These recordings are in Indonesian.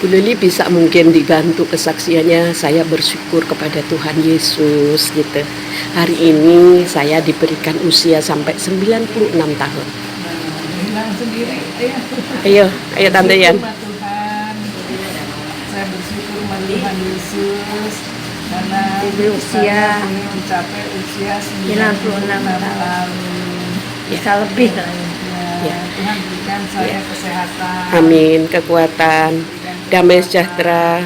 Bu Lili bisa mungkin dibantu kesaksiannya, saya bersyukur kepada Tuhan Yesus gitu. Hari ini saya diberikan usia sampai 96 tahun. Bilang sendiri, Ayo Tante Yan. Tuhan, saya bersyukur sama Tuhan Yesus karena usia mencapai usia 96 tahun. Bisa lebih lah. Ya. Tuhan berikan saya kesehatan. Amin, kekuatan, damai sejahtera,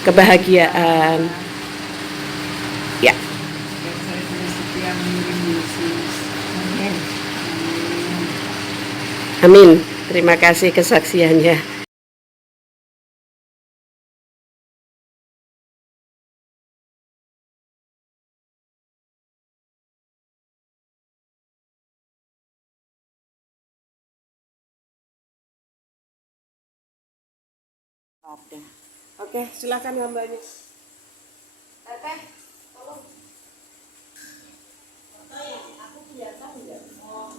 kebahagiaan. Ya. Dan saya terus setia mengiring Yesus. Amin. Amin. Terima kasih kesaksiannya. Oke, silakan gambarnya. Teteh, tolong. Foto yang aku kelihatan enggak? Oh.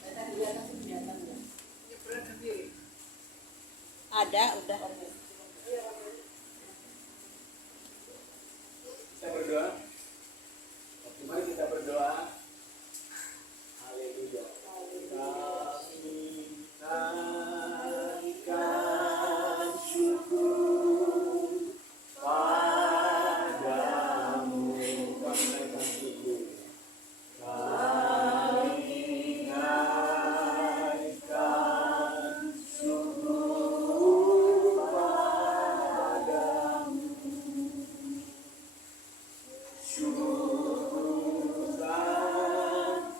Teteh kelihatan enggak? Ini berat sendiri. Ada, udah. Kita berdoa. Mari kita berdoa. Haleluya. Kami naikkan syukur padamu. Kami naikkan syukur. Kami naikkan syukur padamu. Syukurkan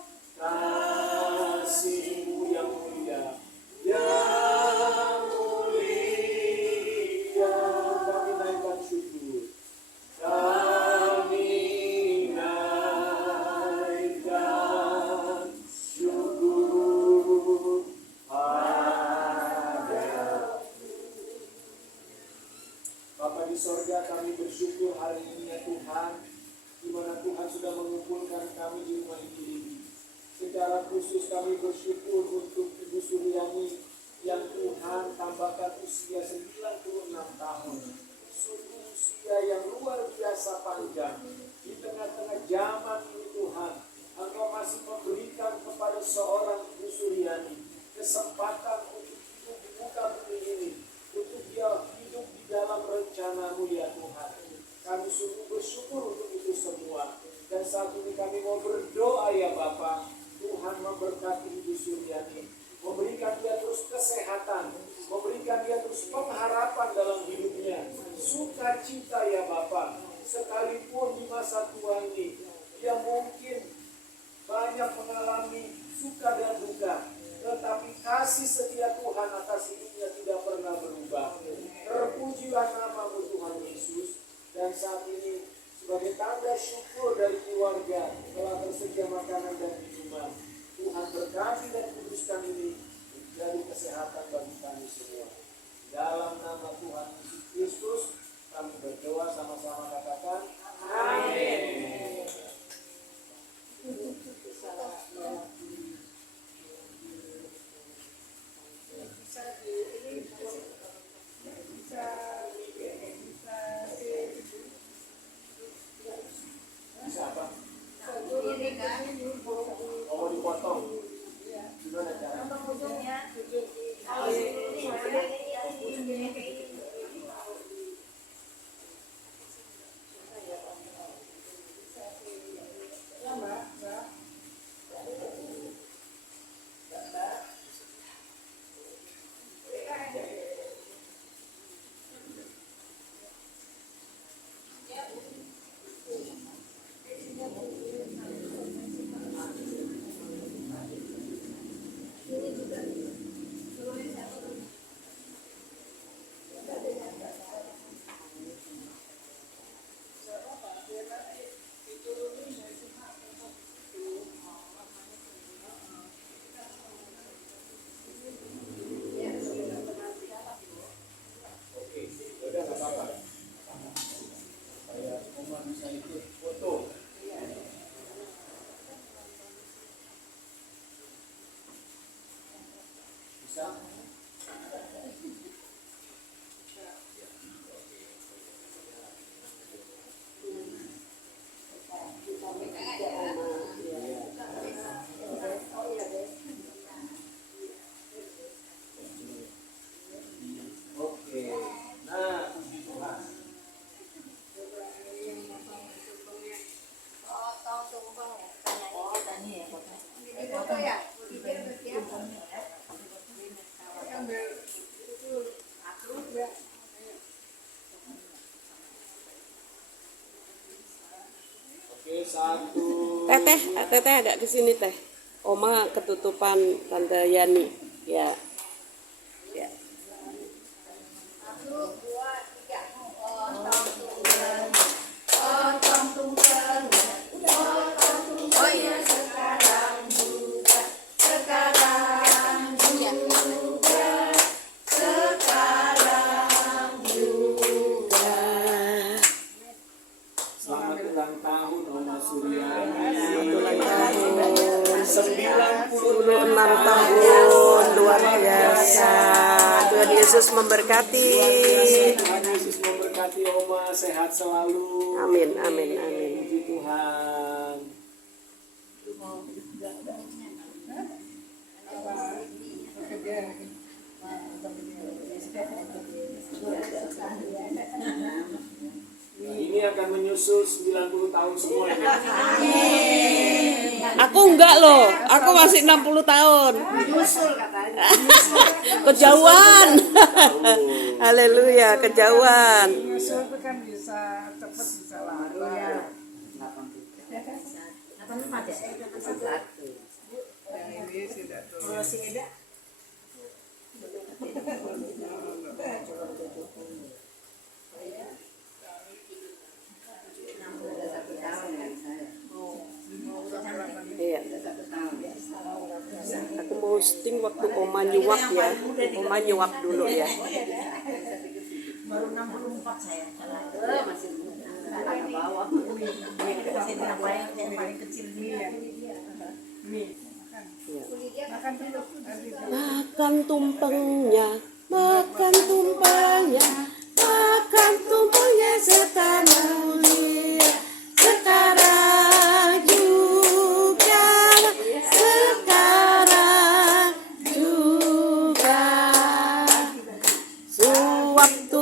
kasih-Mu yang mulia, yang mulia. Kami naikkan syukur. Kami naikkan syukur padamu. Bapa di sorga, kami bersyukur hari ini ya Tuhan, di mana Tuhan sudah mengumpulkan kami di rumah ini. Secara khusus kami bersyukur untuk Ibu Suryani yang Tuhan tambahkan usia 96 tahun. Sungguh usia yang luar biasa panjang. Di tengah-tengah zaman ini Tuhan, Engkau masih memberikan kepada seorang Ibu Suryani kesempatan untuk hidup di muka bumi ini, untuk dia hidup di dalam rencana-Mu ya Tuhan. Kami sungguh bersyukur untuk itu semua. Dan saat ini kami mau berdoa ya Bapa, Tuhan memberkati Ibu Suryani, memberikan dia terus kesehatan, memberikan dia terus pengharapan dalam hidupnya, sukacita ya Bapa. Sekalipun di masa tua ini, dia mungkin banyak mengalami suka dan duka, tetapi kasih setia Tuhan atas hidupnya tidak pernah berubah. Terpujilah nama-Mu Tuhan Yesus. Dan saat ini sebagai tanda syukur dari keluarga telah tersedia makanan dan minuman. Tuhan berkati dan kuduskan ini menjadi kesehatan bagi kami semua. Dalam nama Tuhan Yesus Kristus kami berdoa sama-sama, katakan amin. Bisa apa? Mau dipotong? Gimana caranya? Oke. Nah, puji Tuhan. Oke, satu. Teteh ada di sini teh. Oma ketutupan Tante Yani. Ya. Ya. Selamat ulang tahun Oma Suryani. Ulang tahun 96 tahun luar biasa. Tuhan Yesus memberkati. Tuhan Yesus memberkati Oma, sehat selalu. Amin, amin, amin. Puji Tuhan. Ini akan menyusul 90 tahun semua ya. Aku enggak loh, aku masih 60 tahun. Kejauhan. Haleluya, kejauhan. Nyusul itu kan bisa cepet bisa lama. Yang ini sudah tuh. Iya. Aku mau posting waktu Oma nyuap ya. Oma nyuap dulu ya. Baru 64 saya. Masih anak bawah. Yang paling kecil dia. Makan dulu. Makan tumpengnya, makan tumpengnya, makan tumpengnya setanah mulia. Sekarang juga, sekarang juga. Sewaktu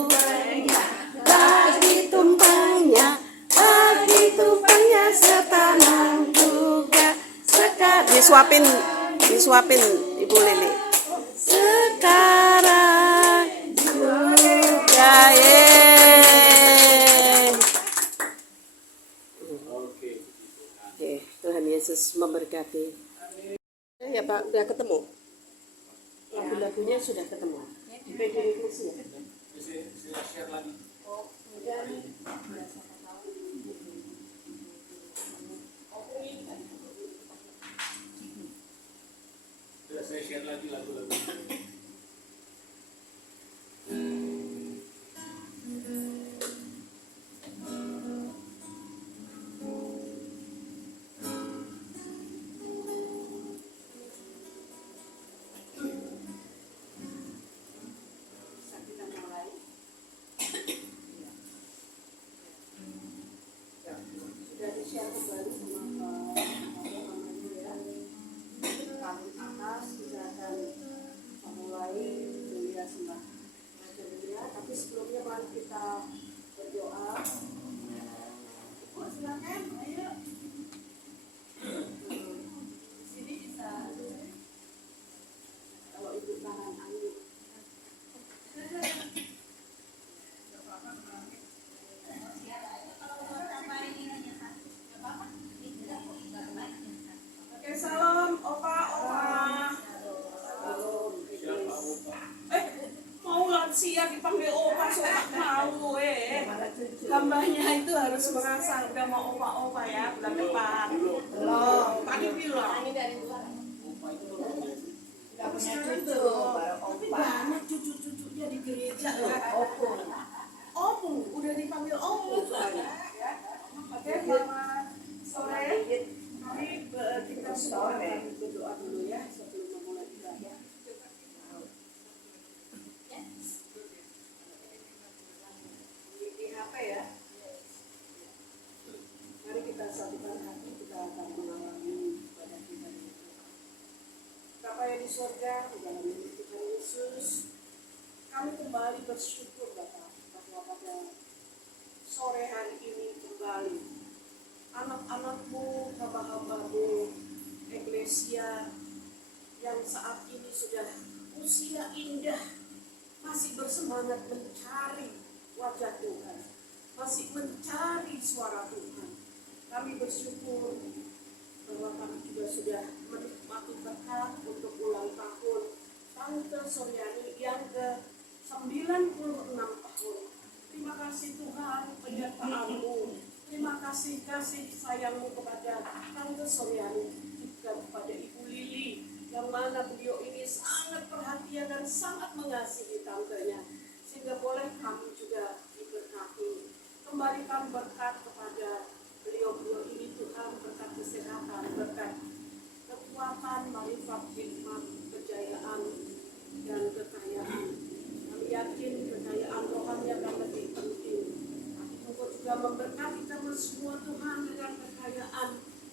bagi tumpengnya, bagi tumpengnya setanah juga. Sekarang disuapin Ibu Lili. Sekarang juga Oke. Oke, Tuhan Yesus memberkati. Ya Pak, sudah ketemu? Lagu-lagunya sudah ketemu? Di pedirin kursi ya? Saya share lagi. Saya share lagi lagu-lagu. Tapi sebelumnya mari kita berdoa. Silakan, ayo. Sini bisa. Kalau ibu tahan angin. Oke, salam opa. Mau lansia dipanggil opa, soalnya mau Hambanya itu harus merasa udah mau opa ya bulan depan. Belum, tadi bilang. Gak punya cucu, baru Tapi opa. banyak cucu-cucunya di gereja loh. Opung, udah dipanggil opung soalnya. Oke, selamat sore. Mari kita berdoa dulu ya sebelum memulai ibadah. Bapa yang di surga, di dalam nama Tuhan Yesus, kami kembali bersyukur Bapa bahwa pada sore hari ini kembali anak-anak-Mu, hamba-hamba-Mu, Eklesia yang saat ini sudah usia indah masih bersemangat mencari wajah Tuhan, masih mencari suara Tuhan. Kami bersyukur bahwa kami juga sudah menikmati berkat untuk ulang tahun Tante Suryani yang ke-96 tahun. Terima kasih Tuhan penyertaan-Mu. Terima kasih kasih sayang-Mu kepada Tante Suryani, juga kepada Ibu Lili, yang mana beliau ini sangat perhatian dan sangat mengasihi tantenya, sehingga boleh kami juga diberkati. Kembalikan berkat kepada beliau-beliau ini Tuhan, berkat kesehatan, berkat kekuatan, marifat, hikmat, kejayaan, dan kekayaan. Kami yakin kekayaan rohani akan lebih penting. Engkau juga memberkati kami semua Tuhan dengan kekayaan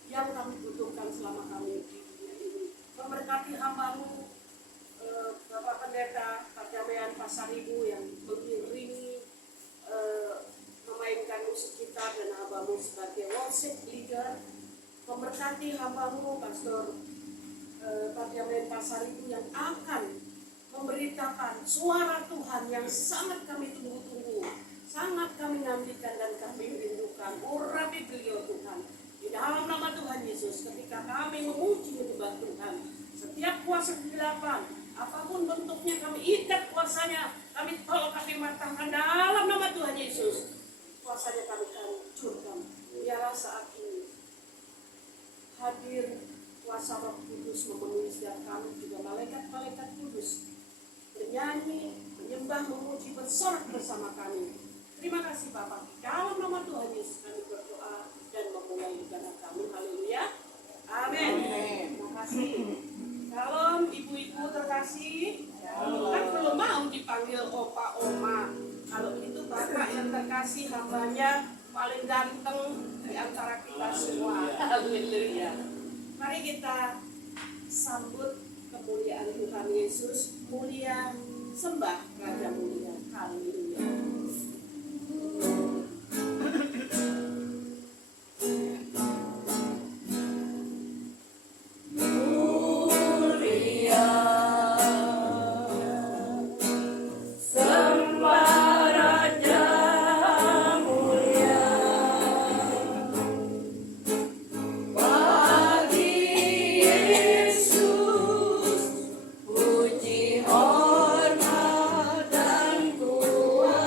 yang kami butuhkan selama kami di dunia ini. Memberkati hamba-Mu, Bapak Pendeta Perdamaian Pasaribu yang mengiringi memainkan musik gitar dan hamba-Mu sebagai worship leader. Memberkati hamba-Mu Pastor Perdamaian Pasaribu yang akan memberitakan suara Tuhan yang sangat kami tunggu-tunggu, sangat kami nantikan dan kami rindukan. Urapi beliau Tuhan di dalam nama Tuhan Yesus. Ketika kami memuji menyembah Tuhan, setiap kuasa kegelapan apapun bentuknya kami ikat kuasanya, kami tolak, kami matangkan dalam nama Tuhan Yesus. Kuasanya kami hancurkan. Biarlah saat ini hadir kuasa Roh Kudus memenuhi setiap kami, juga malaikat-malaikat kudus bernyanyi, menyembah, memuji, bersorak bersama kami. Terima kasih Bapak. Dalam nama Tuhan Yesus kami berdoa dan memulai ibadah kami. Haleluya. Amin. Terima kasih. Shalom ibu-ibu terkasih. Kan belum mau dipanggil opa oma. Kalau itu Bapak yang terkasih, hambanya paling ganteng di antara kita semua. Haleluya. Mari kita sambut kemuliaan Tuhan Yesus. Mulia, sembah Raja mulia. Haleluya. Puji hormat dan kuasa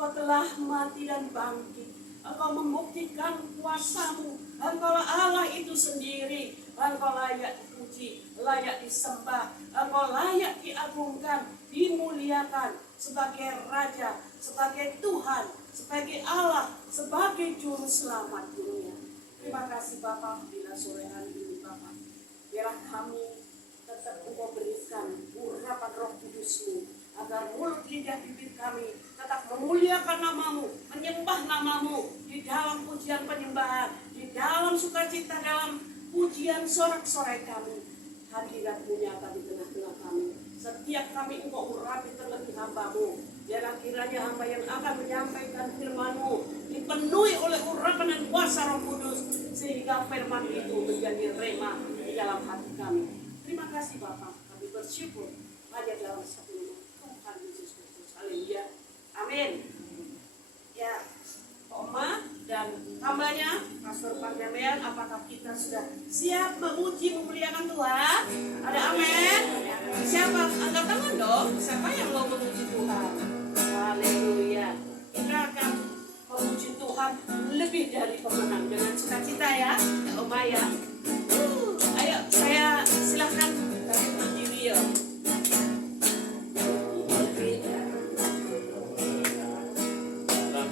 Engkau telah mati dan bangkit. Engkau membuktikan kuasa-Mu. Engkau Allah itu sendiri. Engkau layak dipuji, layak disembah. Engkau layak diagungkan, dimuliakan sebagai Raja, sebagai Tuhan, sebagai Allah, sebagai Juru Selamat dunia. Terima kasih Bapa, bila sore hari ini Bapa, biarlah kami tetap Engkau berikan urapan Roh Kudus-Mu, agar mulut lidah bibir kami tetap memuliakan nama-Mu, menyembah nama-Mu di dalam pujian penyembahan, di dalam sukacita, dalam pujian sorak-sorai kami. Hadirat-Mu nyata di tengah-tengah kami. Setiap kami Engkau urapi terlebih hamba-Mu. Biarlah kiranya hamba yang akan menyampaikan firman-Mu dipenuhi oleh urapan dan kuasa Roh Kudus, sehingga firman itu menjadi rema di dalam hati kami. Terima kasih Bapa, kami bersyukur hanya dalam satu nama Tuhan Yesus Kristus. Haleluya. Amin. Ya, Oma dan hambanya, Pastor Panggabean, apakah kita sudah siap memuji memuliakan Tuhan? Ada amin? Siapa? Angkat tangan dong. Siapa yang mau memuji Tuhan? Haleluya. Kita akan memuji Tuhan lebih dari pemenang dengan sukacita ya, Oma ya. Ayo, saya silahkan kami berdiri ya.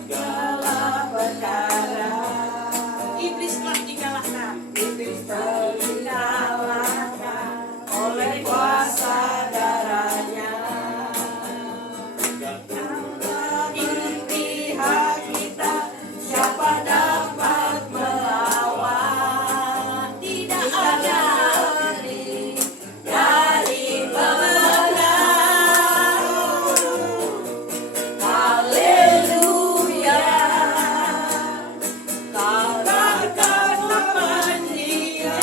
Segala perkara iblis telah dikalahkan. Iblis telah dikalahkan oleh kuasa darahnya. Di pihak kita siapa dapat melawan? Tidak ada dari pemenang. Haleluya. Kalahkan lawannya,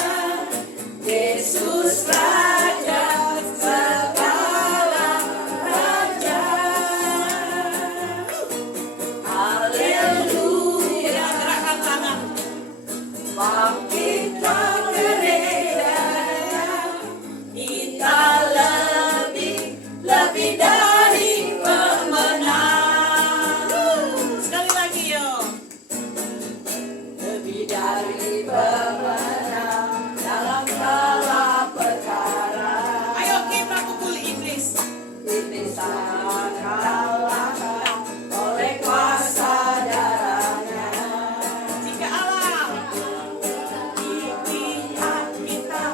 Yesus Raja segala raja. Haleluya. Gerakkan tangan. Bangkitlah gereja, kita lebih dari pemenang. Sekali lagi yuk. Lebih dari pemenang dalam segala perkara. Ayo kita pukul iblis. Iblis akan kalahkan oleh kuasa darahnya. Jika Allah di pihak kita,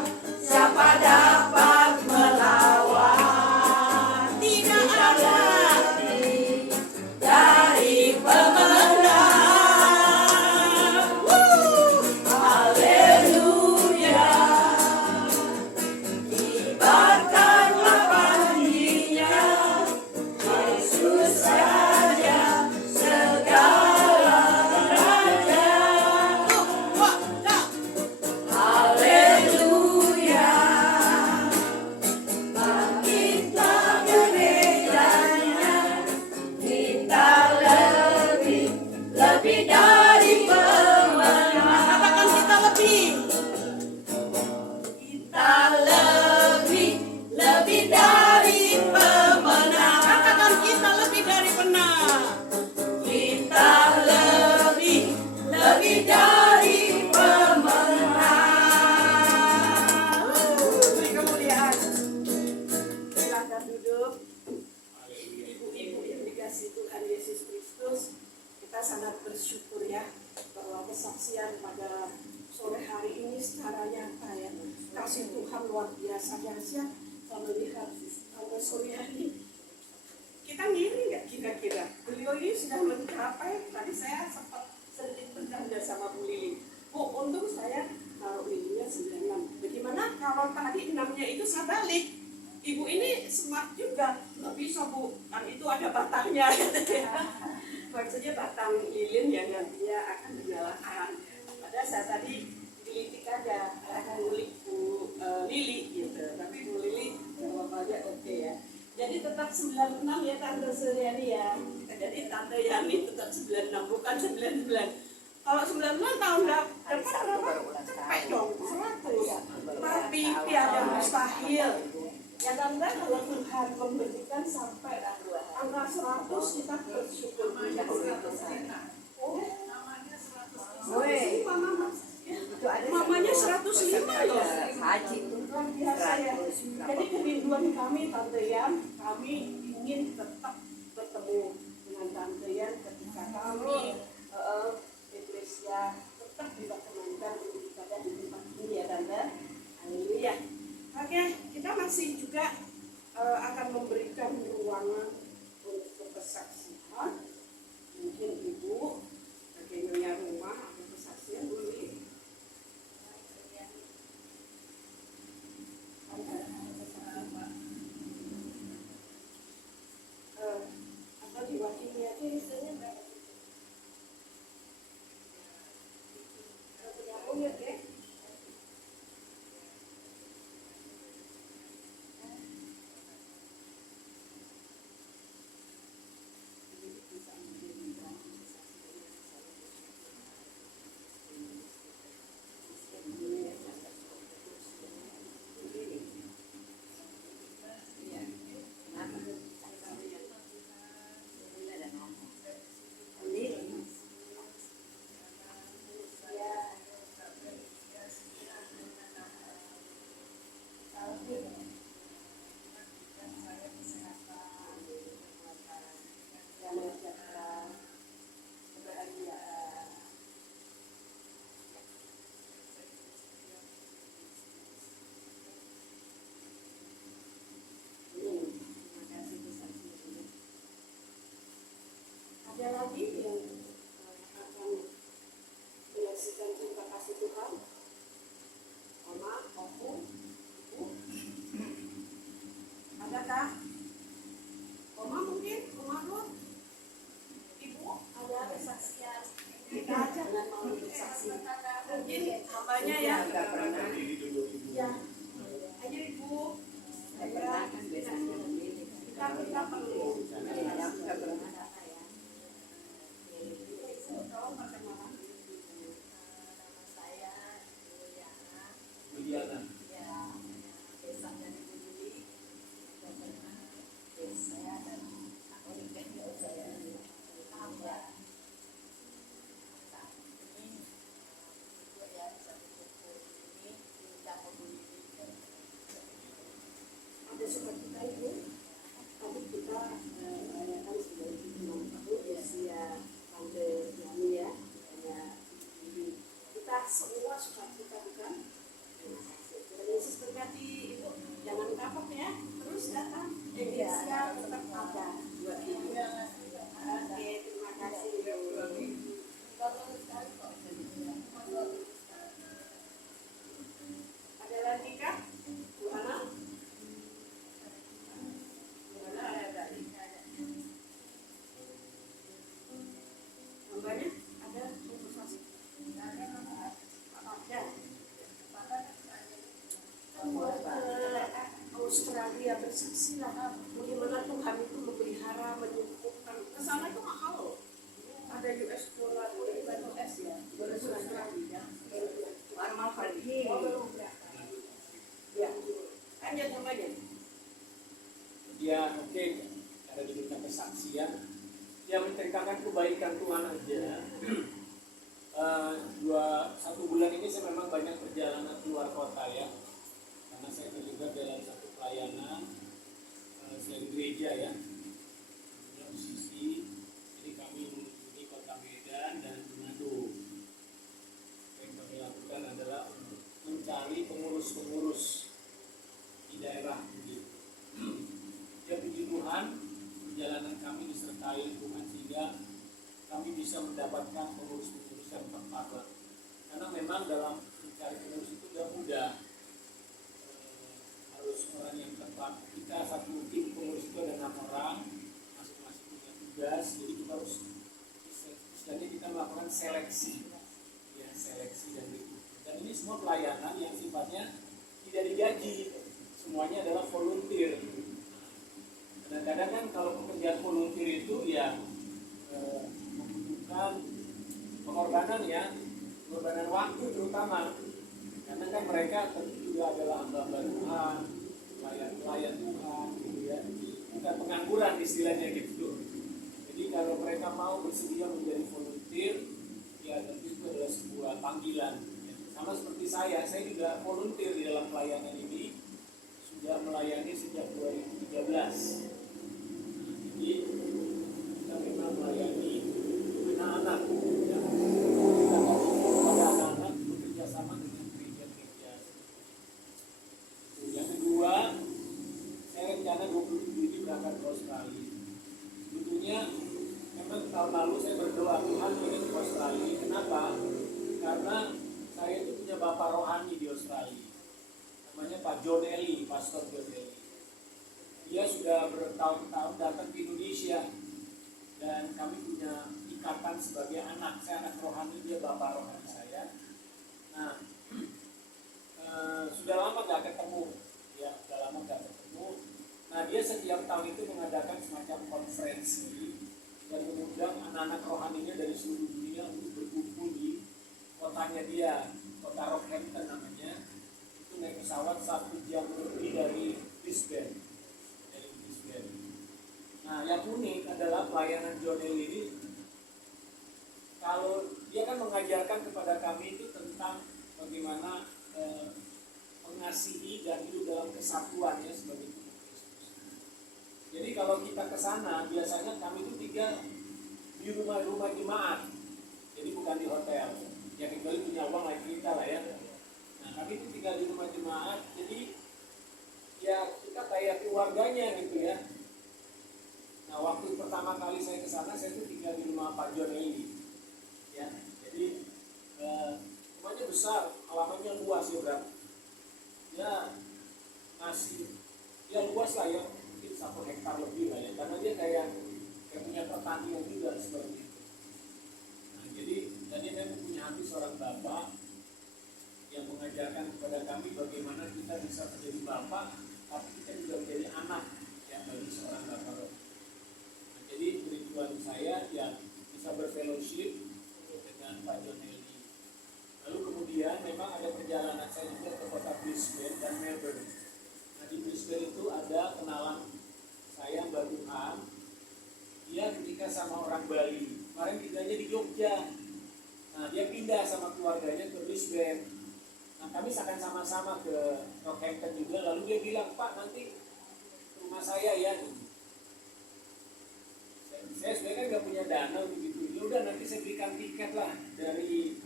siapa dapat melawan? Tidak ada dari pemenang. Haleluya. Kibarkanlah panjinya, Yesus Raja segala raja. Haleluya. Bangkitlah gerejanya, kita lebih dari pemenang. Katakan kita lebih. Kita lebih dari pemenang. Katakan kita lebih dari pemenang. Kita lebih dari pemenang. Beri kemuliaan. Silakan duduk. Ibu-ibu yang dikasihi Tuhan Yesus Kristus, kita sangat bersyukur ya bahwa kesaksian pada sore hari ini secara nyata ya, kasih Tuhan luar biasa dahsyat. Kalau melihat pada sore hari ini, kita ngiri nggak kira-kira beliau ini sudah mencapai, tadi saya sempat sedikit bercanda sama Bu Lili, Bu, untung saya naruh lilinya 96. Bagaimana kalau tadi 6-nya itu saya balik? Ibu ini smart juga, nggak bisa Bu, kan itu ada batangnya. Maksudnya batang lilin yang nantinya akan dinyalakan. Padahal saya tadi gelitik aja, ngulik Bu Lili gitu. Tapi Bu Lili jawabannya oke ya. Jadi tetap 96 ya Tante Suryani ya. Jadi Tante Yani tetap 96, bukan 99. Kalau 99 tahun depan berapa? Cepet dong, 100. Tapi tiada mustahil. Ya Tante, kalau Tuhan memberikan sampai angka 100 kita bersyukur. ingin tetap bertemu dengan Tante Yan ketika kami Eklesia tetap diperkenankan untuk ibadah di tempat ini ya Tante. Haleluya. Oke, kita masih juga akan memberikan ruangan untuk kesaksian. Mungkin Ibu sebagai nyonya rumah atau kesaksian boleh. Atau diwakili aja misalnya berapa? Punya unit ya? Ada lagi yang akan menyaksikan cinta kasih Tuhan? Oma, Opu, Ibu? Adakah? Oma mungkin? Oma Nur? Ibu? Ada kesaksian? Kita jangan mau bersaksi. Mungkin hambanya ya? Ya. Ayo Ibu. Kita perlu. Tolong perkenalan. Nama saya Juliana. Juliana. Ya, desa dari Budi. Desa dan aku nikahnya saya tambah. Saat ini juga ya satu kumpul ini kita membeli. Ada sukacita Ibu. Tadi kita merayakan 96 tahun usia Tante Yani ya. Kita semua sukacita bukan? Tuhan Yesus berkati Ibu. Jangan kapok ya. Terus datang. Eklesia tetap ada buat Ibu. Oke, terima kasih Ibu. Ada lagi kah? Bu Ana? Hambanya ada konversasi? Ada. Australia bersaksi lah bagaimana Tuhan itu memelihara, menyembuhkan. Kesana itu mahal loh. Ada US dollar, bukan US ya. Australia. Normal kali. Ya, lanjut namanya. Ya, oke. Ada juga kesaksian yang menceritakan kebaikan Tuhan aja. Satu bulan ini saya memang banyak perjalanan keluar kota ya, karena saya terlibat dalam satu pelayanan selain gereja ya, musisi. Jadi kami mengunjungi kota Medan dan Manado. Yang kami lakukan adalah untuk mencari pengurus-pengurus di daerah begitu. Ya puji Tuhan, perjalanan kami disertai Tuhan sehingga kami bisa mendapatkan pengurus-pengurus yang tepat. Karena memang dalam mencari pengurus itu tidak mudah. Harus orang yang tepat. Kita satu tim pengurus itu ada 6 orang, masing-masing punya tugas. Jadi kita harus istilahnya kita melakukan seleksi, ya seleksi dan rekrutmen. Dan ini semua pelayanan yang sifatnya tidak digaji, semuanya adalah volunteer. Kadang-kadang kan kalau pekerjaan volunteer itu ya membutuhkan pengorbanan ya, pengorbanan waktu terutama, karena kan mereka tentu juga adalah hamba-hamba Tuhan, pelayan-pelayan Tuhan gitu ya, bukan pengangguran istilahnya gitu. Jadi kalau mereka mau bersedia menjadi volunteer, ya tentu itu adalah sebuah panggilan. Sama seperti saya juga volunteer di dalam pelayanan ini, sudah melayani sejak 2013. tahun lalu saya berdoa, Tuhan ingin ke Australia. Kenapa? Karena saya itu punya bapak rohani di Australia. Namanya Pak John Eli, Pastor John Eli. Dia sudah bertahun-tahun datang ke Indonesia. Dan kami punya ikatan sebagai anak. Saya anak rohani, dia bapak rohani saya. Nah, sudah lama gak ketemu. Ya, sudah lama gak ketemu. Nah, dia setiap tahun itu mengadakan semacam konferensi dan mengundang anak-anak rohaninya dari seluruh dunia untuk berkumpul di kotanya dia, kota Rockhampton namanya. Itu naik pesawat 1 jam lebih dari Brisbane. Nah, yang unik adalah pelayanan John Eli ini. Kalau dia kan mengajarkan kepada kami itu tentang bagaimana mengasihi dan hidup dalam kesatuan ya sebagai tubuh Kristus. Jadi kalau kita ke sana biasanya kami itu tinggal di rumah-rumah jemaat. Jadi bukan di hotel. Ya kecuali punya uang lain kita lah ya. Nah, kami itu tinggal di rumah jemaat. Jadi ya kita kayak keluarganya gitu ya. Nah, waktu pertama kali saya ke sana, saya tuh tinggal di rumah Pak John Eli. Ya, jadi rumahnya besar, halamannya luas ya, Bram. Ya, masih, ya luas lah ya, mungkin 1 hektar lebih lah ya, karena dia kayak punya pertanian juga seperti itu. Nah, jadi dia memang punya hati seorang bapak yang mengajarkan kepada kami bagaimana kita bisa menjadi bapak, tapi kita juga menjadi anak yang bagi seorang bapak. Jadi tujuan saya ya bisa berfellowship dengan Pak John Eli. Lalu kemudian memang ada perjalanan saya juga ke kota Brisbane dan Melbourne. Nah di Brisbane itu ada kenalan saya Mbak Tuhan. Dia ketika sama orang Bali. Kemarin tinggalnya di Jogja. Nah dia pindah sama keluarganya ke Brisbane. Nah kami akan sama-sama ke Rockhampton juga. Lalu dia bilang, Pak nanti rumah saya ya. Saya sebenarnya kan nggak punya dana begitu. Ya udah nanti saya berikan tiket lah dari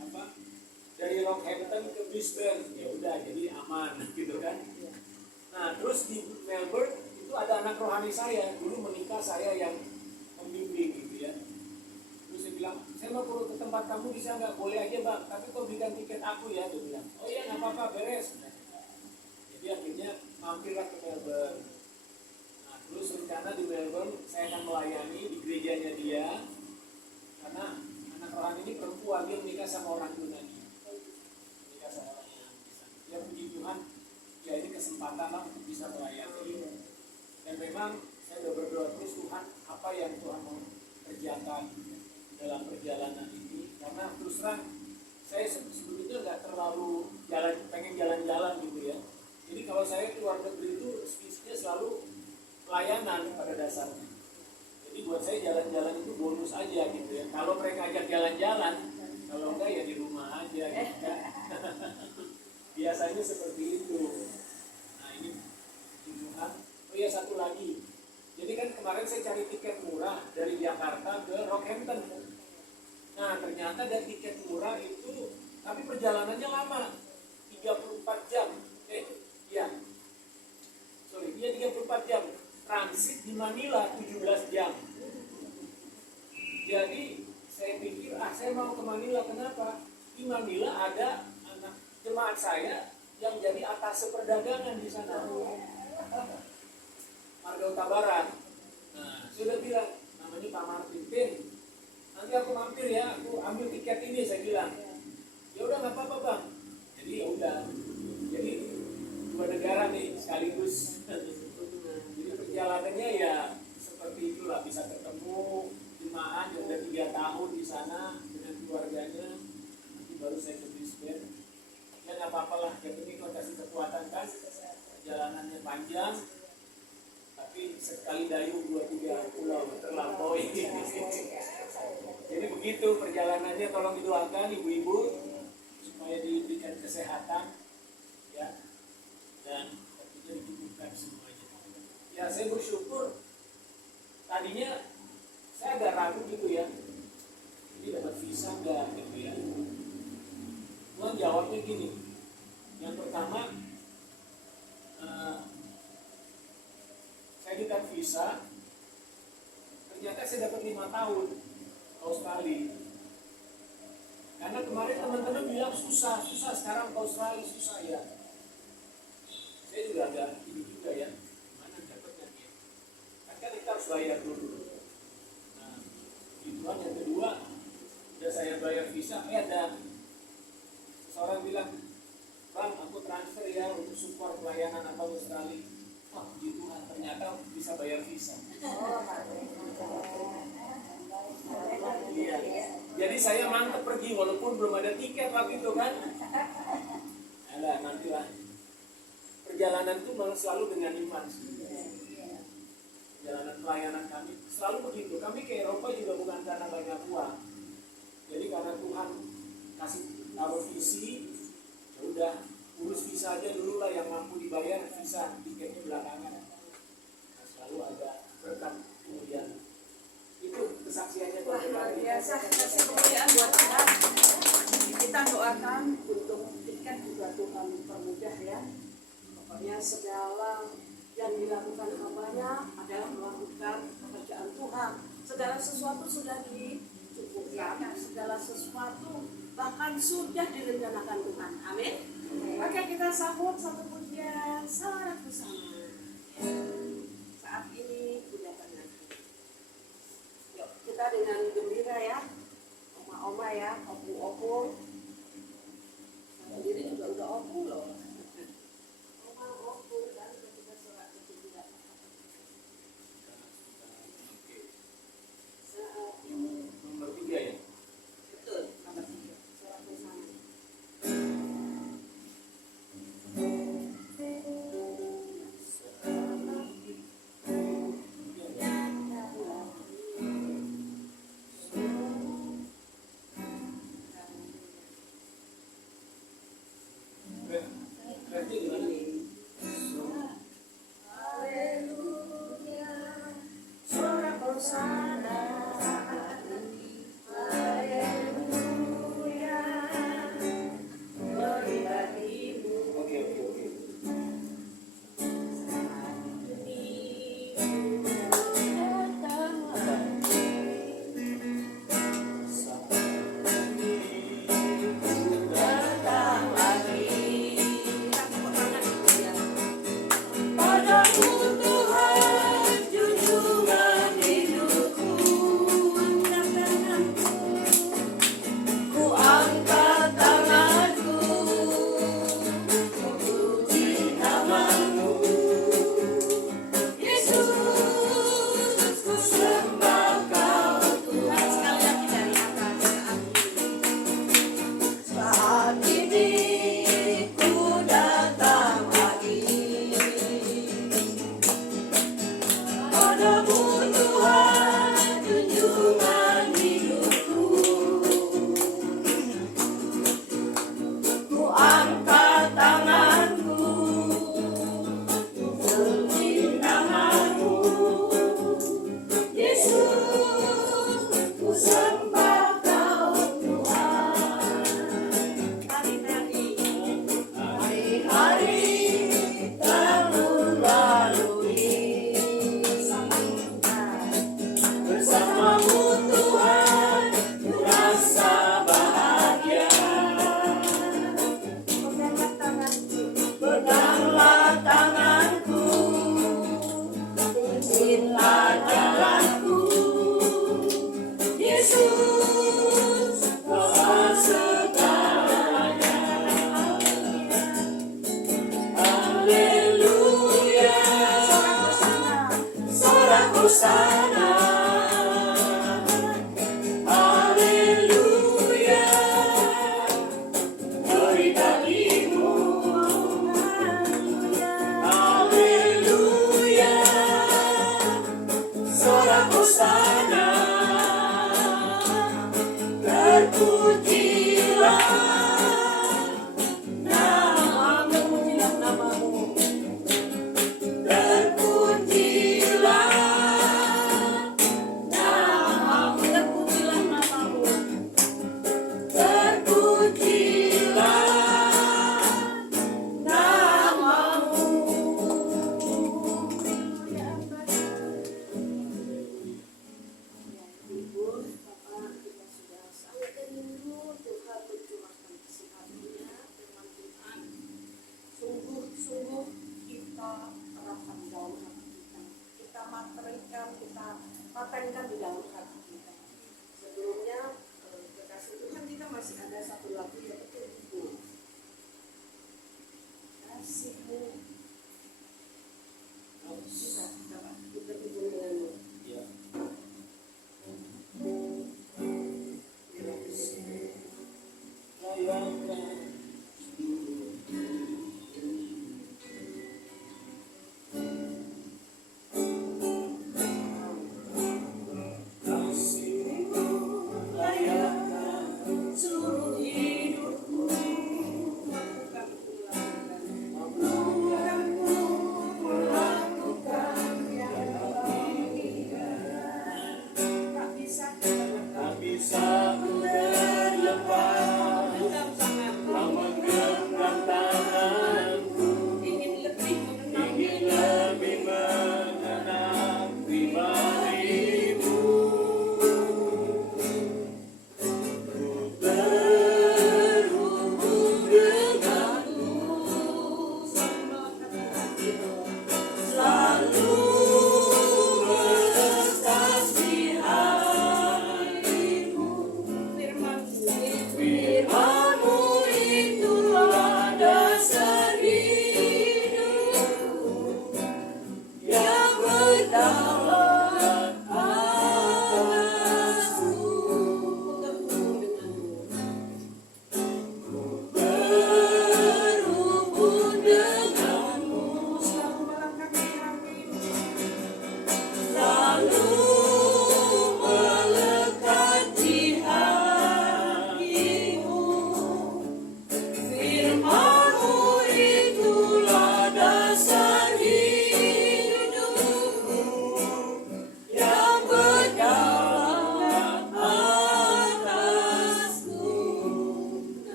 Rockhampton ke Brisbane. Ya udah jadi aman gitu kan. Nah terus di Melbourne itu ada anak rohani saya dulu menikah saya yang membimbing gitu ya. Terus saya bilang saya mau perlu ke tempat kamu bisa nggak? Boleh aja bang. Tapi kau berikan tiket aku ya. Dia bilang oh iya nggak apa-apa beres. Jadi akhirnya mampirlah ke Melbourne. Terus rencana di Melbourne saya akan melayani di gerejanya dia karena anak rohani ini perempuan, dia menikah sama orang Yunani, menikah sama orang Yunani. Ya puji Tuhan, ya ini kesempatan lah untuk bisa melayani. Dan memang saya sudah berdoa terus Tuhan apa yang Tuhan mau kerjakan dalam perjalanan ini. Karena terus terang saya sebetulnya nggak terlalu pengen jalan-jalan gitu ya. Jadi kalau saya keluar negeri itu visinya selalu pelayanan pada dasarnya. Jadi buat saya jalan-jalan itu bonus aja gitu ya. Kalau mereka ajak jalan-jalan, kalau enggak ya di rumah aja gitu kan. Biasanya seperti itu. Nah ini Tuhan. Oh iya satu lagi. Jadi kan kemarin saya cari tiket murah dari Jakarta ke Rockhampton. Nah ternyata dari tiket murah itu, tapi perjalanannya lama, 34 jam. Iya 34 jam. Transit di Manila 17 jam. Jadi saya pikir saya mau ke Manila. Kenapa? Di Manila ada anak jemaat saya yang jadi atas perdagangan di sana. Marga Utabarat. Nah, sudah bilang namanya Pak Martin. Nanti aku mampir ya, aku ambil tiket ini saya bilang. Ya udah nggak apa-apa bang. Jadi ya udah. Jadi 2 negara nih sekaligus. Perjalanannya ya seperti itulah, bisa ketemu jemaat yang udah 3 tahun di sana dengan keluarganya. Nanti baru saya ke Brisbane. Ya nggak apa-apalah, yang penting kau kasih kekuatan kan. Perjalanannya panjang, tapi sekali dayung 2-3 pulau terlampaui. Jadi begitu perjalanannya, tolong didoakan ibu-ibu supaya diberikan kesehatan, ya, dan tentunya dicukupkan semuanya. Ya saya bersyukur. Tadinya saya agak ragu gitu ya. Ini dapat visa nggak gitu ya. Tuhan jawabnya gini. Yang pertama, saya dapat visa. Ternyata saya dapat 5 tahun. Australia. Karena kemarin teman-teman bilang susah, sekarang ke Australia susah ya. Saya juga agak ini juga ya, gimana dapatnya ya. Kan kita harus bayar dulu. Nah, ituan yang kedua, udah saya bayar visa, ada seorang bilang, Bang, aku transfer ya untuk support pelayanan apa Australia. Wah, puji Tuhan, ternyata bisa bayar visa. Iya. Jadi saya mantap pergi walaupun belum ada tiket waktu itu kan. Alah, nantilah. Perjalanan itu memang selalu dengan iman. Perjalanan pelayanan kami selalu begitu. Kami ke Eropa juga bukan karena banyak uang. Jadi karena Tuhan kasih taruh visi, ya udah urus visa aja dulu lah, yang mampu dibayar visa, tiketnya belakangan. Nah, selalu ada berkat kemudian. Itu kesaksiannya Wah, luar biasa. Kasih kemuliaan buat Tuhan. Kita doakan untuk tiket juga Tuhan permudah ya. Pokoknya segala yang dilakukan hambanya adalah melakukan pekerjaan Tuhan. Segala sesuatu sudah dicukupkan, segala sesuatu bahkan sudah direncanakan Tuhan. Amin. Oke, kita sambut satu pujian Sarak bersama. Saat ini udah tenang. Yuk, kita dengan gembira ya, oma-oma ya, opu-opu. Saya sendiri juga udah opu loh. Oma-opu dan kita surat ketiga. Saat ini nomor 3 ya. betul, nomor 3. Surat bersama. Berarti gimana? Haleluya, sorak hosana. Haleluya, glory bagimu. Oke. Datang lagi. Kita tepuk tangan dulu ya. Padamu Tuhan junjungan hidupku, ku angkat tanganku, memuji namamu. Yesus, ku sembah Kau Tuhan. Sekali lagi dari atas saat ini. Saat ini ku datang lagi padamu Tuhan junjungan hidupku, ku angkat tanganku, memuji namamu. Yesus, ku sembah Kau Tuhan. Hari-hari telah lalui, bersamamu Tuhan ku rasa bahagia. Peganglah tanganku, pimpinlah jalanku. Yesus, Kau segalanya. Haleluya, sorak hosana. Haleluya, glory bagimu. Haleluya, sorak hosana.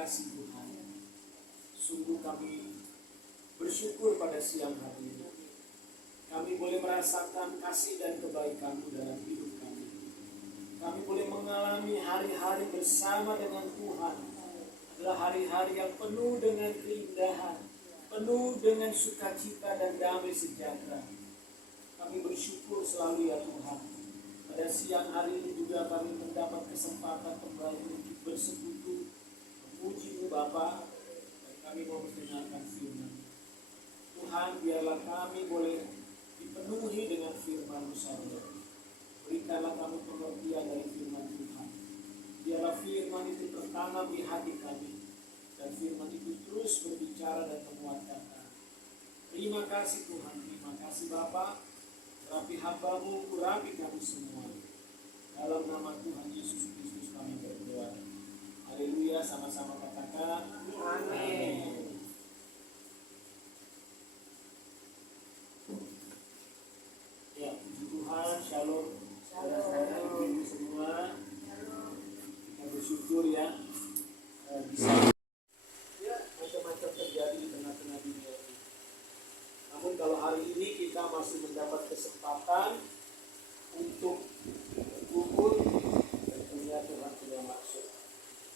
kasih Tuhan. Sungguh kami bersyukur pada siang hari ini. Kami boleh merasakan kasih dan kebaikan-Mu dalam hidup kami. Kami boleh mengalami hari-hari bersama dengan Tuhan. Adalah hari-hari yang penuh dengan keindahan, penuh dengan sukacita dan damai sejahtera. Kami bersyukur selalu ya Tuhan. Pada siang hari ini juga kami mendapat kesempatan kembali untuk bersekutu, memuji-Mu Bapa, dan kami mau mendengarkan firman. Tuhan, biarlah kami boleh dipenuhi dengan firman-Mu saja. Berikanlah kami pengertian dari firman Tuhan. Biarlah firman itu tertanam di hati kami, dan firman itu terus berbicara dan menguatkan kami. Terima kasih Tuhan, terima kasih Bapa. Urapi hamba-Mu, urapi kami semua. Dalam nama Tuhan Yesus Kristus kami berdoa. Haleluya, sama-sama katakan amin. Ya, puji Tuhan, shalom. Saudara-saudara, ibu-ibu semua. Kita bersyukur ya, bisa ya macam-macam terjadi di tengah-tengah dunia ini. Namun kalau hari ini kita masih mendapat kesempatan untuk berkumpul, tentunya Tuhan punya maksud.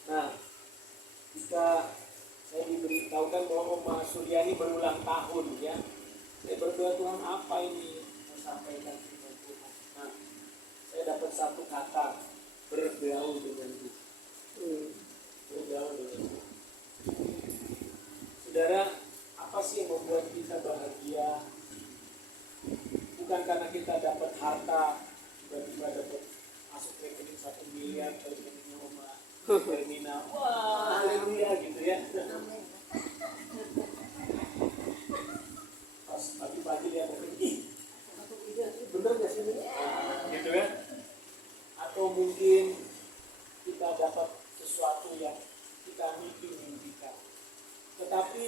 Nah, jika saya diberitahukan bahwa Oma Suryani berulang tahun ya, saya berdoa Tuhan apa ini mau sampaikan firman Tuhan. Nah, saya dapat satu kata, bergaul dengan Tuhan. Bergaul dengan Tuhan. Saudara, apa sih yang membuat kita bahagia? Bukan karena kita dapat harta, tiba-tiba dapat masuk rekening 1 miliar, rekeningnya Oma terminal, wah haleluya gitu ya. Pas pagi-pagi lihat rekening, bener gak sih ini? Gitu ya. Atau mungkin kita dapat sesuatu yang kita mimpikan. Tetapi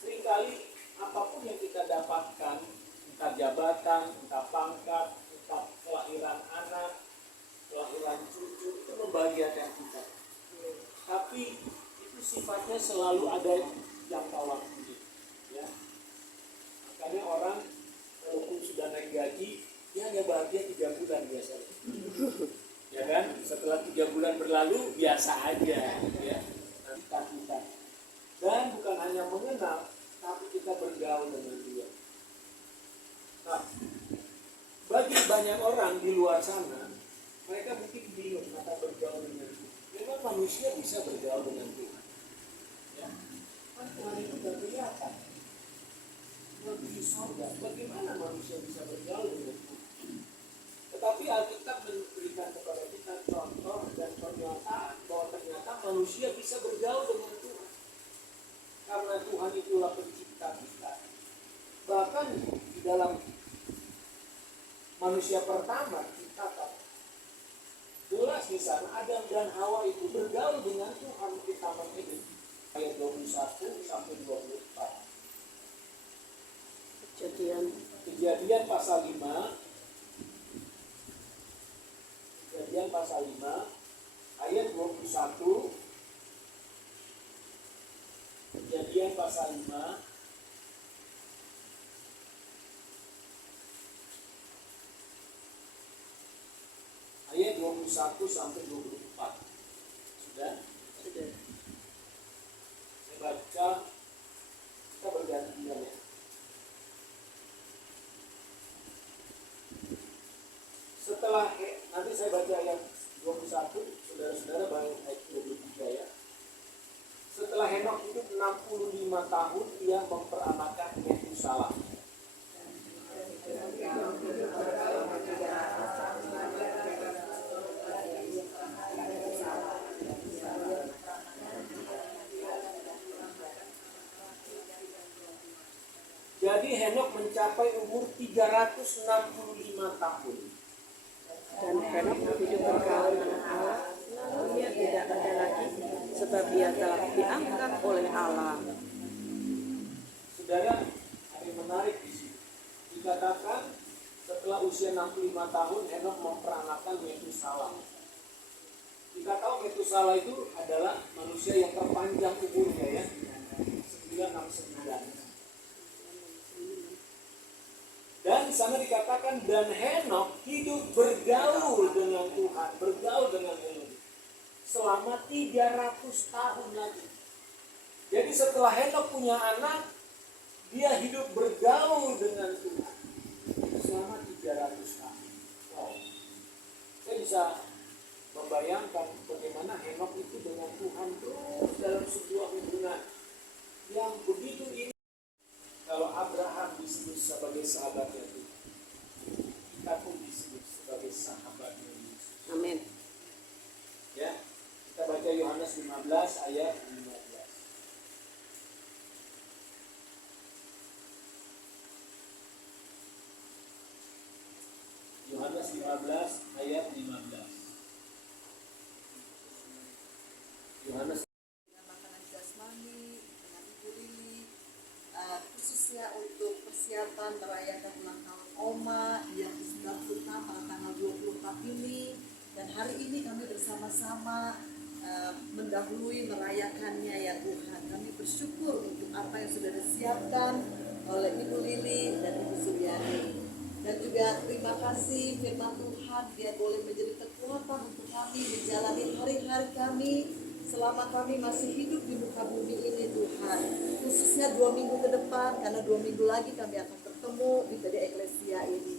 seringkali apapun yang kita dapatkan, entah jabatan, entah pangkat, entah kelahiran anak, kelahiran cucu, itu membahagiakan kita. Tapi itu sifatnya selalu ada jangka waktu. Ya. Makanya orang walaupun sudah naik gaji, dia hanya bahagia 3 bulan biasanya. Ya kan? Setelah 3 bulan berlalu, biasa aja. Ya. Nanti kita. Dan bukan hanya mengenal, tapi kita bergaul dengan dia. Nah, bagi banyak orang di luar sana, mereka mungkin bingung kata bergaul dengan Tuhan. Memang manusia bisa bergaul dengan Tuhan. Ya. Kan Tuhan itu gak kelihatan. Di surga, bagaimana manusia bisa bergaul dengan Tuhan? Tetapi Alkitab memberikan kepada kita contoh dan pernyataan bahwa ternyata manusia bisa bergaul dengan Tuhan. Karena Tuhan itulah pencipta kita. Bahkan di dalam manusia pertama dikatakan jelas di sana Adam dan Hawa itu bergaul dengan Tuhan di Taman Eden. Ayat 21 sampai 24. Kejadian pasal 5. Kejadian pasal 5 ayat 21. Kejadian pasal 5 ayat 21 sampai 24. Sudah? Sudah. Saya baca, kita bergantian ya. Setelah nanti saya baca ayat 21, saudara-saudara baru ayat 23 ya. Setelah Henok hidup 65 tahun, ia memperanakan Metusalah. Jadi Henok mencapai umur 365 tahun. Dan Henok hidup bergaul dengan Allah, namun ia tidak ada lagi, sebab ia telah diangkat oleh Allah. Saudara, ada yang menarik di sini. Dikatakan setelah usia 65 tahun, Henok memperanakan Metusalah. Kita tahu Metusala itu adalah manusia yang terpanjang umurnya ya, 969. Dan di sana dikatakan dan Henok hidup bergaul dengan Tuhan, bergaul dengan Elohim selama 300 tahun lagi. Jadi setelah Henok punya anak, dia hidup bergaul dengan Tuhan selama 300 tahun. Wow. Saya bisa membayangkan bagaimana Henok itu dengan Tuhan terus dalam sebuah hubungan yang begitu ini. Kalau Abraham disebut sebagai sahabatnya Tuhan, kita pun disebut sebagai sahabatnya Yesus. Amin. Ya, kita baca Yohanes 15 ayat 15. Yohanes 15 ayat 15. Yohanes Dengan makanan jasmani, dengan ibu Lili, khususnya untuk persiapan merayakan ulang tahun Oma yang sudah pertama tanggal 24 ini, dan hari ini kami bersama-sama mendahului merayakannya ya Tuhan. Kami bersyukur untuk apa yang sudah disiapkan oleh Ibu Lili dan Ibu Suryani. Dan juga terima kasih firman Tuhan biar boleh menjadi kekuatan untuk kami menjalani hari-hari kami selama kami masih hidup di muka bumi ini Tuhan. Khususnya 2 minggu ke depan, karena 2 minggu lagi kami akan bertemu di Eklesia ini.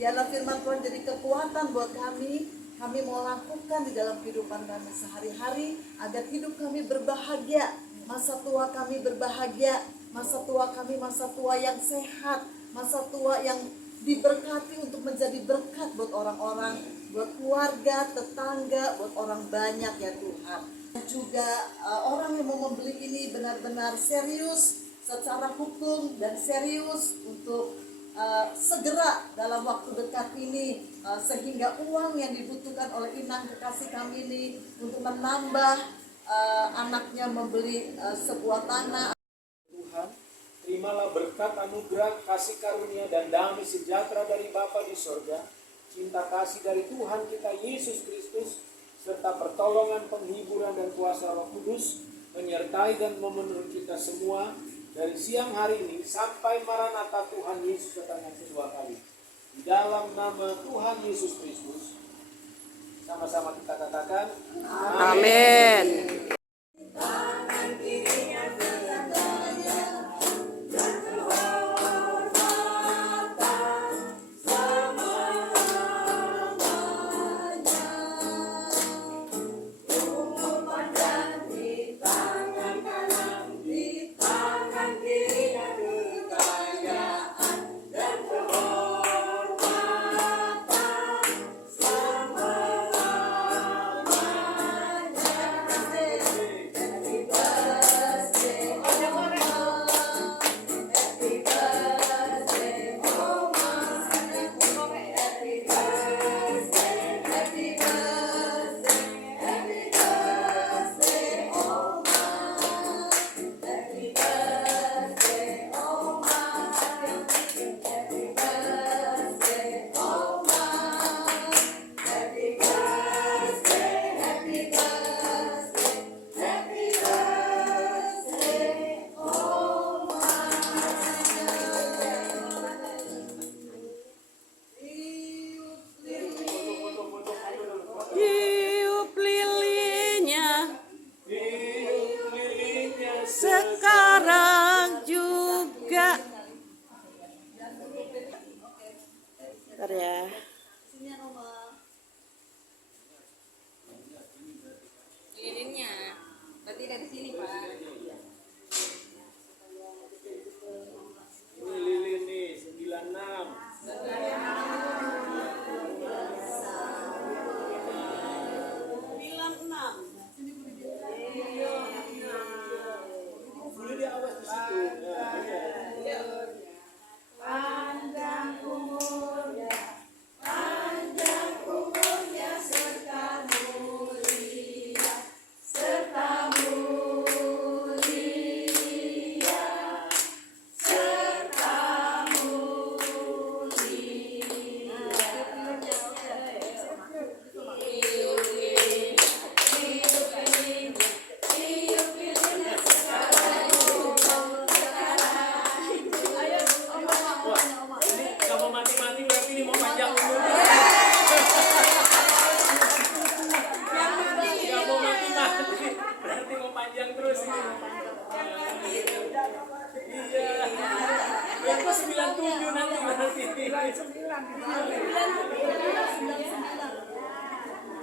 Biarlah firman Tuhan jadi kekuatan buat kami mau lakukan di dalam kehidupan kami sehari-hari, agar hidup kami berbahagia, masa tua kami berbahagia, masa tua kami masa tua yang sehat, masa tua yang diberkati untuk menjadi berkat buat orang-orang, buat keluarga, tetangga, buat orang banyak ya Tuhan. Dan juga orang yang mau membeli ini benar-benar serius secara hukum dan serius untuk segera dalam waktu dekat ini, sehingga uang yang dibutuhkan oleh inang kekasih kami ini untuk menambah anaknya membeli sebuah tanah. Tuhan, terimalah berkat anugerah, kasih karunia dan damai sejahtera dari Bapa di sorga, cinta kasih dari Tuhan kita Yesus Kristus, serta pertolongan, penghiburan dan kuasa Roh Kudus menyertai dan memenuhi kita semua dari siang hari ini sampai Maranatha Tuhan Yesus datang yang kedua kali. Di dalam nama Tuhan Yesus Kristus, sama-sama kita katakan Amin. Tiup lilinnya sekarang juga. Bentar ya. Lilinnya, berarti dari sini Pak. ini lilin nih 96.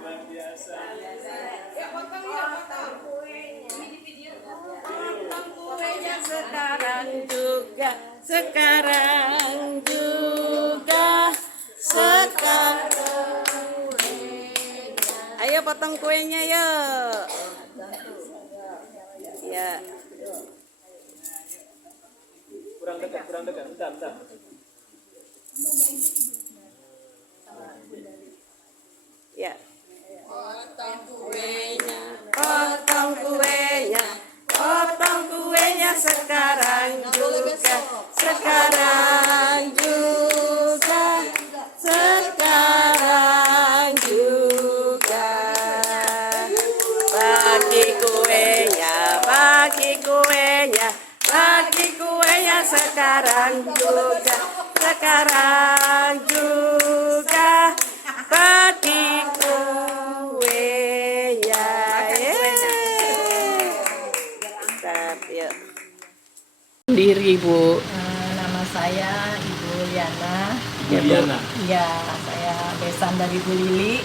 Luar biasa. Kuenya sekarang juga, sekarang juga, sekarang. Ayo potong kuenya yuk. Ya. Kurang dekat, bentar. Ya. Potong kuenya, potong kuenya, potong kuenya sekarang juga, sekarang juga, sekarang juga. Bagi kuenya, bagi kuenya, bagi kuenya sekarang juga, sekarang juga. Bagi kuenya. Mantap, yuk. Sendiri, Bu. Nama saya Ibu Liana. Ya, Bu. Iya, saya besan dari Bu Lili.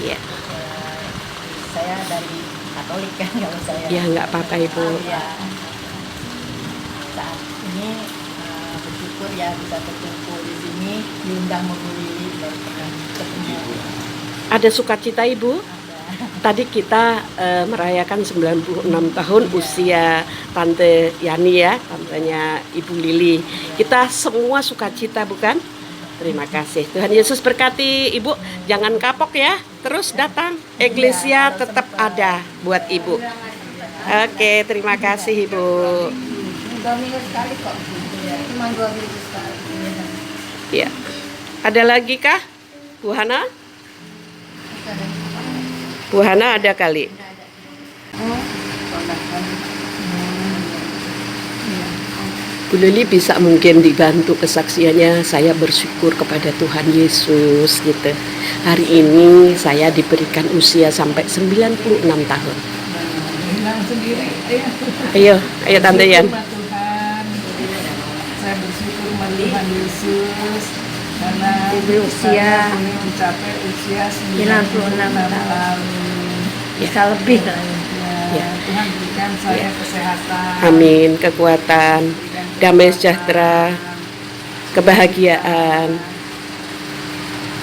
Iya. Saya dari Katolik kan kalau saya. Ya, nggak apa-apa, Ibu. Iya. Saat ini bersyukur ya bisa berkumpul di sini, diundang sama Bu Lili dari pernah ketemu. Ada sukacita, Ibu? Ada. Tadi kita merayakan 96 tahun usia Tante Yani ya, tantenya Ibu Lili. Kita semua sukacita, bukan? Terima kasih. Tuhan Yesus berkati Ibu. Jangan kapok ya. Terus datang. Iglesia tetap ada buat Ibu. Oke, terima kasih Ibu. 2 minggu sekali kok. Cuma 2 minggu sekali. Ya. Ada lagi kah? Bu Hana? Bu Hana ada kali. Bu Lili bisa mungkin dibantu kesaksiannya. Saya bersyukur kepada Tuhan Yesus gitu. Hari ini saya diberikan usia sampai 96 tahun. Bilang sendiri. Ayo Tante Yan. Sama Tuhan. Saya bersyukur sama Tuhan Yesus karena Usia saya mencapai usia 96 tahun. bisa lebih lah. Ya. Tuhan berikan saya kesehatan. Amin, kekuatan, damai sejahtera, kebahagiaan.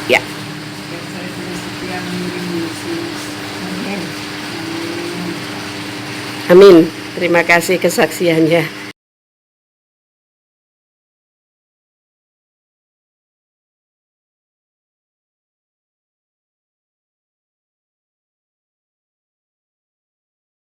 Ya, Dan saya terus setia mengiring Yesus. Amin. amin. Terima kasih kesaksiannya.